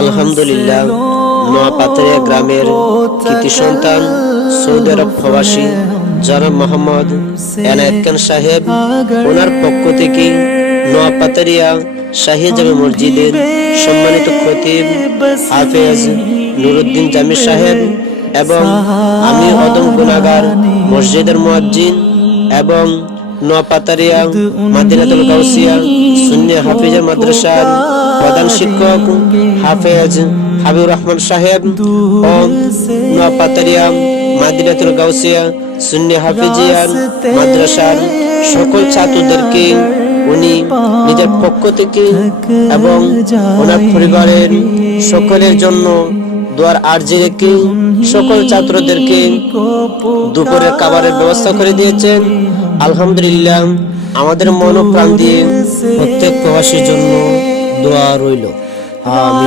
আলহামদুলিল্লাহ, নোয়াপাথরিয়া গ্রামের কৃতি সন্তান সৌদি আরব প্রবাসী জনাব মোহাম্মদ এনায়েত খান সাহেব, ওনার পক্ষ থেকে নোয়াপাথরিয়া শাহী জামে মসজিদের সম্মানিত খতিব হাফেজ নুরুদ্দিন জামি সাহেব এবং আমি অদম গুনাহগার মসজিদের মুয়াজ্জিন এবং নোয়াপাথরিয়া মাদিনাতুল গাউসিয়া সুন্নি হাফিজা মাদ্রাসার প্রধান শিক্ষক হাফেজ হাবিবুর রহমান সাহেব ও নোয়াপাথরিয়া মাদিনাতুল গাউসিয়া সুন্নি হাফিজিয়া মাদ্রাসার সকল ছাত্রদেরকে উনি নিজের পক্ষ থেকে এবং ওনার পরিবারের সকলের জন্য দোয়ার আরজি রেখে সকল ছাত্রদেরকে দুপুরের খাবারের ব্যবস্থা করে দিয়েছেন। আলহামদুলিল্লাহ, আমাদের মন ও প্রাণ দিয়ে প্রত্যেক প্রবাসীর জন্য দোয়া রইল। আমিন।